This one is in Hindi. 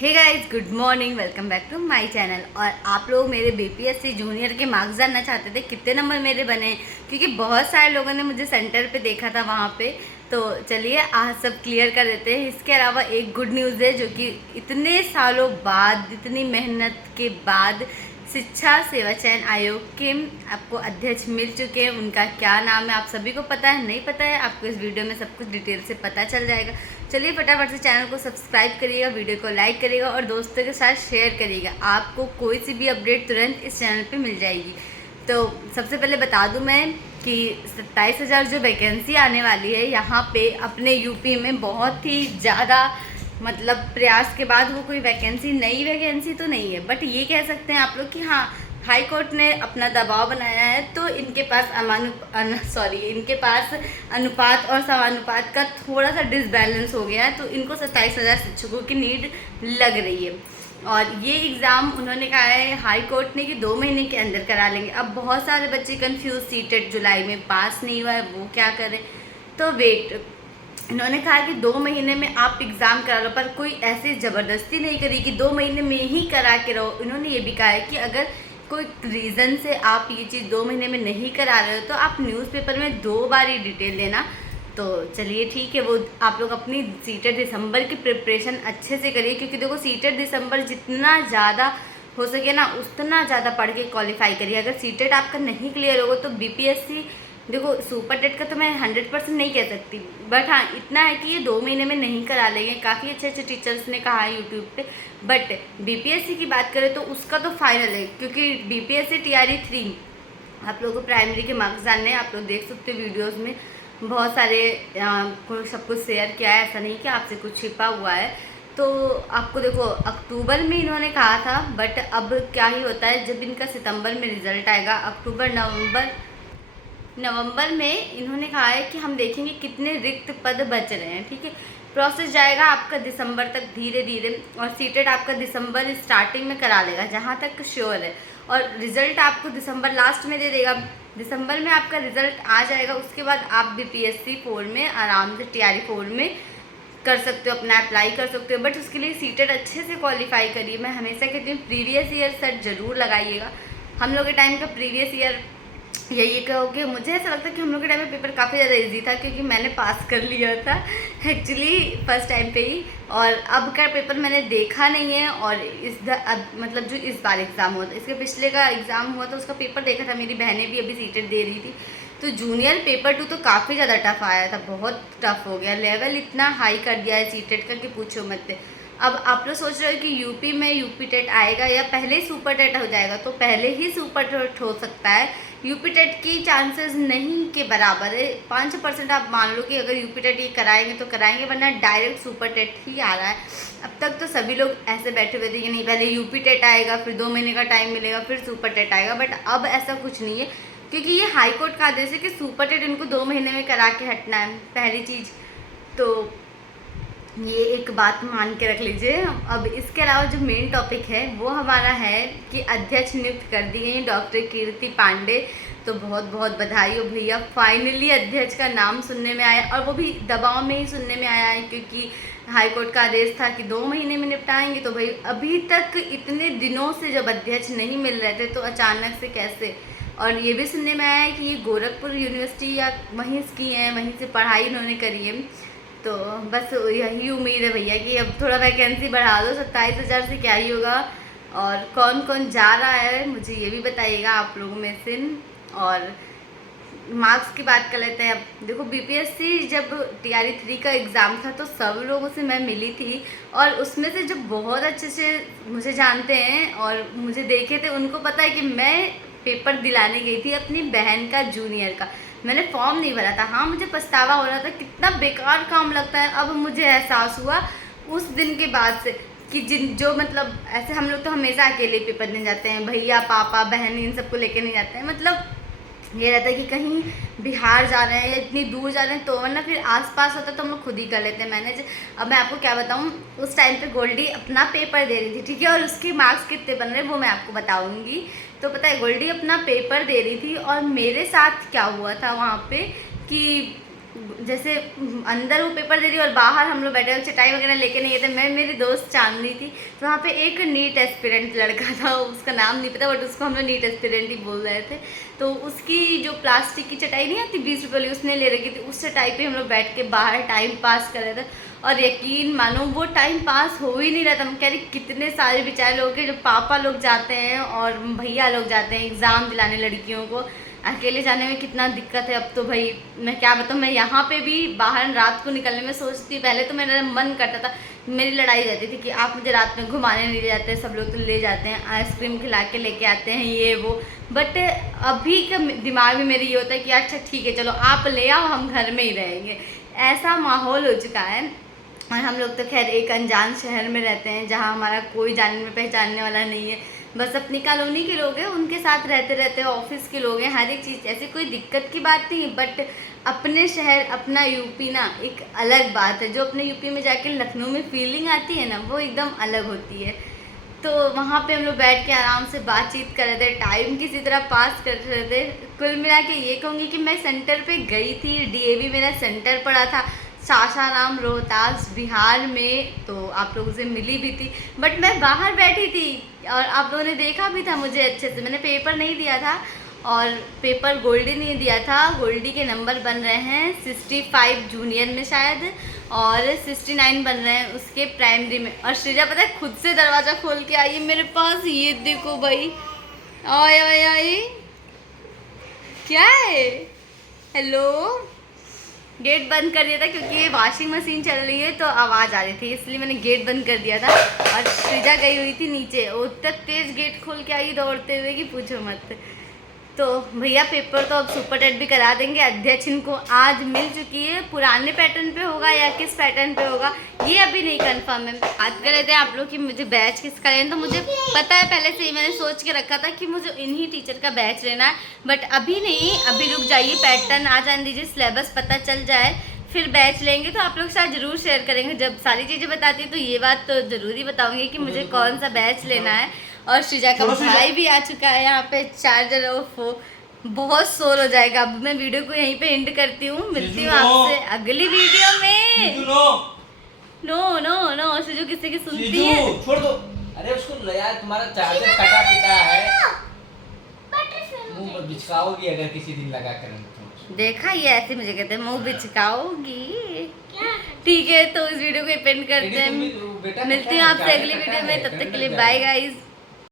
Hey guys, good morning. Welcome back to my channel. और आप लोग मेरे बीपीएससी जूनियर के मार्क्स जानना चाहते थे, कितने नंबर मेरे बने, क्योंकि बहुत सारे लोगों ने मुझे सेंटर पे देखा था वहाँ पे। तो चलिए आज सब क्लियर कर देते हैं। इसके अलावा एक गुड न्यूज़ है, जो कि इतने सालों बाद, इतनी मेहनत के बाद शिक्षा सेवा चयन आयोग के आपको अध्यक्ष मिल चुके हैं। उनका क्या नाम है आप सभी को पता है, नहीं पता है आपको इस वीडियो में सब कुछ डिटेल से पता चल जाएगा। चलिए फटाफट से चैनल को सब्सक्राइब करिएगा, वीडियो को लाइक करिएगा और दोस्तों के साथ शेयर करिएगा। आपको कोई सी भी अपडेट तुरंत इस चैनल पे मिल जाएगी। तो सबसे पहले बता दूं मैं कि 27,000 जो वैकेंसी आने वाली है यहाँ पे अपने यूपी में, बहुत ही ज़्यादा मतलब प्रयास के बाद वो कोई वैकेंसी, नई वैकेंसी तो नहीं है, बट ये कह सकते हैं आप लोग कि हाँ, हाई कोर्ट ने अपना दबाव बनाया है, तो इनके पास इनके पास अनुपात और समानुपात का थोड़ा सा डिसबैलेंस हो गया है। तो इनको 27,000 शिक्षकों की नीड लग रही है। और ये एग्ज़ाम उन्होंने कहा है हाई कोर्ट ने कि 2 महीने के अंदर करा लेंगे। अब बहुत सारे बच्चे कंफ्यूज, सीटेट जुलाई में पास नहीं हुआ है, वो क्या करें। तो वेट, इन्होंने कहा कि 2 महीने में आप एग्ज़ाम करा लो, पर कोई ऐसे ज़बरदस्ती नहीं करी कि 2 महीने में ही करा के रहो। इन्होंने ये भी कहा है कि अगर कोई रीज़न से आप ये चीज़ 2 महीने में नहीं करा रहे हो तो आप न्यूज़पेपर में 2 बार ही डिटेल देना। तो चलिए ठीक है, वो आप लोग अपनी सीटेट दिसंबर की प्रिपरेशन अच्छे से करिए, क्योंकि देखो सीटेट दिसंबर जितना ज़्यादा हो सके ना उतना ज़्यादा पढ़ के क्वालिफाई करिए। अगर सीटेट आपका नहीं क्लियर होगा तो बीपीएससी, देखो सुपर टेट का तो मैं 100% नहीं कह सकती, बट हाँ इतना है कि ये 2 महीने में नहीं करा लेंगे। काफ़ी अच्छे अच्छे टीचर्स ने कहा है यूट्यूब पे। बट बीपीएससी की बात करें तो उसका तो फाइनल है, क्योंकि बीपीएससी टीआरई 3 आप लोगों को प्राइमरी के मार्क्स जानने हैं, आप लोग देख सकते हो वीडियोज़ में बहुत सारे सब कुछ शेयर किया है। ऐसा नहीं कि आपसे कुछ छिपा हुआ है। तो आपको देखो अक्टूबर में इन्होंने कहा था, बट अब क्या ही होता है, जब इनका सितंबर में रिजल्ट आएगा, अक्टूबर नवंबर में इन्होंने कहा है कि हम देखेंगे कितने रिक्त पद बच रहे हैं। ठीक है, प्रोसेस जाएगा आपका दिसंबर तक धीरे धीरे, और सीटेट आपका दिसंबर स्टार्टिंग में करा लेगा जहाँ तक श्योर है, और रिजल्ट आपको दिसंबर लास्ट में दे देगा। दिसंबर में आपका रिजल्ट आ जाएगा, उसके बाद आप बीपीएससी 4 में आराम से, टीआरई 4 में कर सकते हो, अपना अप्लाई कर सकते हो। बट उसके लिए सीटेट अच्छे से क्वालिफाई करिए। मैं हमेशा कहती हूँ प्रीवियस ईयर सेट जरूर लगाइएगा। हम लोग के टाइम का प्रीवियस ईयर यही कहोगे, मुझे ऐसा लगता है कि हम लोग के टाइम में पेपर काफ़ी ज़्यादा इजी था, क्योंकि मैंने पास कर लिया था एक्चुअली फर्स्ट टाइम पे ही। और अब का पेपर मैंने देखा नहीं है, और मतलब जो इस बार एग्ज़ाम हुआ था, इसके पिछले का एग्ज़ाम हुआ था उसका पेपर देखा था, मेरी बहनें भी अभी सीटेट दे रही थी। तो जूनियर पेपर 2 तो काफ़ी ज़्यादा टफ आया था, बहुत टफ हो गया, लेवल इतना हाई कर दिया है सीटेट का कि पूछो मत। अब आप लोग सोच रहे हो कि यूपी में यूपी टेट आएगा या पहले ही सुपर टेट हो जाएगा, तो पहले ही सुपर टेट हो सकता है। यूपी टेट की चांसेस नहीं के बराबर है, 5% आप मान लो कि अगर यूपी टेट ये कराएंगे तो कराएंगे, वरना डायरेक्ट सुपर टेट ही आ रहा है। अब तक तो सभी लोग ऐसे बैठे हुए थे कि नहीं पहले यूपी टेट आएगा, फिर 2 महीने का टाइम मिलेगा, फिर सुपर टेट आएगा। बट अब ऐसा कुछ नहीं है, क्योंकि ये हाई कोर्ट का आदेश है कि सुपर टेट इनको 2 महीने में करा के हटना है, पहली चीज़ तो ये एक बात मान के रख लीजिए। अब इसके अलावा जो मेन टॉपिक है वो हमारा है कि अध्यक्ष नियुक्त कर दिए हैं डॉक्टर कीर्ति पांडे। तो बहुत बहुत बधाई हो भैया, फाइनली अध्यक्ष का नाम सुनने में आया, और वो भी दबाव में ही सुनने में आया है, क्योंकि हाई कोर्ट का आदेश था कि 2 महीने में निपटाएंगे। तो भाई अभी तक इतने दिनों से जब अध्यक्ष नहीं मिल रहे थे, तो अचानक से कैसे। और ये भी सुनने में आया है कि ये गोरखपुर यूनिवर्सिटी या वहीं की हैं, वहीं से पढ़ाई उन्होंने करी है। तो बस यही उम्मीद है भैया कि अब थोड़ा वैकेंसी बढ़ा दो, 27,000 से क्या ही होगा। और कौन कौन जा रहा है मुझे ये भी बताइएगा आप लोगों में से। और मार्क्स की बात कर लेते हैं। अब देखो बीपीएससी जब टीआरई 3 का एग्ज़ाम था तो सब लोगों से मैं मिली थी, और उसमें से जो बहुत अच्छे से मुझे जानते हैं और मुझे देखे थे, उनको पता है कि मैं पेपर दिलाने गई थी अपनी बहन का जूनियर का। मैंने फॉर्म नहीं भरा था। हाँ, मुझे पछतावा हो रहा था, कितना बेकार काम लगता है। अब मुझे एहसास हुआ उस दिन के बाद से कि जो मतलब ऐसे हम लोग तो हमेशा अकेले पेपर देने जाते हैं, भैया पापा बहन इन सबको लेके नहीं जाते हैं। मतलब ये रहता है कि कहीं बिहार जा रहे हैं या इतनी दूर जा रहे हैं तो, वरना फिर आसपास होता तो हम लोग खुद ही कर लेते हैं मैनेज। अब मैं आपको क्या बताऊँ, उस टाइम पे गोल्डी अपना पेपर दे रही थी, ठीक है, और उसके मार्क्स कितने बन रहे हैं वो मैं आपको बताऊँगी। तो पता है गोल्डी अपना पेपर दे रही थी, और मेरे साथ क्या हुआ था वहाँ पे कि जैसे अंदर वो पेपर दे रही और बाहर हम लोग बैठे, चटाई वगैरह लेके नहीं गए थे। मैं मेरी दोस्त चांदनी थी, तो वहाँ पे एक नीट एस्पिरेंट लड़का था, उसका नाम नहीं पता बट उसको हम लोग नीट एस्पिरेंट ही बोल रहे थे। तो उसकी जो प्लास्टिक की चटाई नहीं आती 20 रुपये वाली, उसने ले रखी थी। उस चटाई पे हम लोग बैठ के बाहर टाइम पास कर रहे थे। और यकीन मानो वो टाइम पास हो ही नहीं रहा था। हम कह रहे कितने सारे बेचारे लोग के जो पापा लोग जाते हैं और भैया लोग जाते हैं एग्ज़ाम दिलाने लड़कियों को, अकेले जाने में कितना दिक्कत है। अब तो भाई मैं क्या बताऊँ, मैं यहाँ पे भी बाहर रात को निकलने में सोचती, पहले तो मेरा मन करता था, मेरी लड़ाई रहती थी कि आप मुझे रात में घुमाने नहीं ले जाते, सब लोग तो ले जाते हैं, आइसक्रीम खिला के लेके आते हैं ये वो। बट अभी का दिमाग में मेरी ये होता है कि अच्छा ठीक है चलो आप ले आओ, हम घर में ही रहेंगे। ऐसा माहौल हो चुका है। और हम लोग तो खैर एक अनजान शहर में रहते हैं जहाँ हमारा कोई जानने में पहचानने वाला नहीं है, बस अपनी कॉलोनी के लोग हैं, उनके साथ रहते रहते ऑफिस के लोग हैं, हर एक चीज़ ऐसी कोई दिक्कत की बात नहीं। बट अपने शहर अपना यूपी ना एक अलग बात है। जो अपने यूपी में जाके लखनऊ में फीलिंग आती है ना, वो एकदम अलग होती है। तो वहाँ पे हम लोग बैठ के आराम से बातचीत कर रहे थे, टाइम किसी तरह पास कर रहे थे। कुल मिला के ये कहूँगी कि मैं सेंटर पे गई थी, डीएवी मेरा सेंटर पड़ा था सासाराम रोहतास बिहार में, तो आप लोगों से मिली भी थी। बट मैं बाहर बैठी थी और आप लोगों ने देखा भी था मुझे अच्छे से। मैंने पेपर नहीं दिया था और पेपर गोल्डी नहीं दिया था। गोल्डी के नंबर बन रहे हैं 65 जूनियर में शायद, और 69 बन रहे हैं उसके प्राइमरी में। और श्रीजा पता है खुद से दरवाज़ा खोल के आई है मेरे पास, ये देखो भाई, आय आय आय, क्या है, हेलो। गेट बंद कर दिया था क्योंकि ये वॉशिंग मशीन चल रही है तो आवाज़ आ रही थी, इसलिए मैंने गेट बंद कर दिया था। और श्रीजा गई हुई थी नीचे, वो तक तेज़ गेट खोल के आई दौड़ते हुए कि पूछो मत। तो भैया पेपर तो अब सुपर टेट भी करा देंगे। अध्यक्ष इनको आज मिल चुकी है, पुराने पैटर्न पे होगा या किस पैटर्न पे होगा ये अभी नहीं कंफर्म है। बात कर रहे थे आप लोग कि मुझे बैच किसका लेना, तो मुझे पता है पहले से ही, मैंने सोच के रखा था कि मुझे इन्हीं टीचर का बैच लेना है। बट अभी नहीं, अभी रुक जाइए, पैटर्न आ जाने दीजिए, सिलेबस पता चल जाए फिर बैच लेंगे। तो आप लोग साथ ज़रूर शेयर करेंगे जब सारी चीज़ें बताती है, तो ये बात तो ज़रूरी बताऊँगी कि मुझे कौन सा बैच लेना है। और श्रीजा का भाई भी आ चुका है यहाँ पे, चार्जर ऑफ हो, बहुत शोर हो जाएगा। अब मैं वीडियो को यहीं पे एंड करती हूँ, मिलती हूँ आपसे अगली वीडियो में। नो नो नो श्रीजू किसी की सुनती है, छोड़ दो। अरे उसको यार, तुम्हारा चार्जर कटा पिटा है, मुंह पर बिचकाओगी अगर किसी दिन लगा कर तो। देखा ये ऐसे मुझे कहते हैं मुंह बिचकाओगी। ठीक है तो इस वीडियो को एंड करते हैं, मिलती हूँ आपसे अगली वीडियो में, तब तक के लिए बाय गाइज।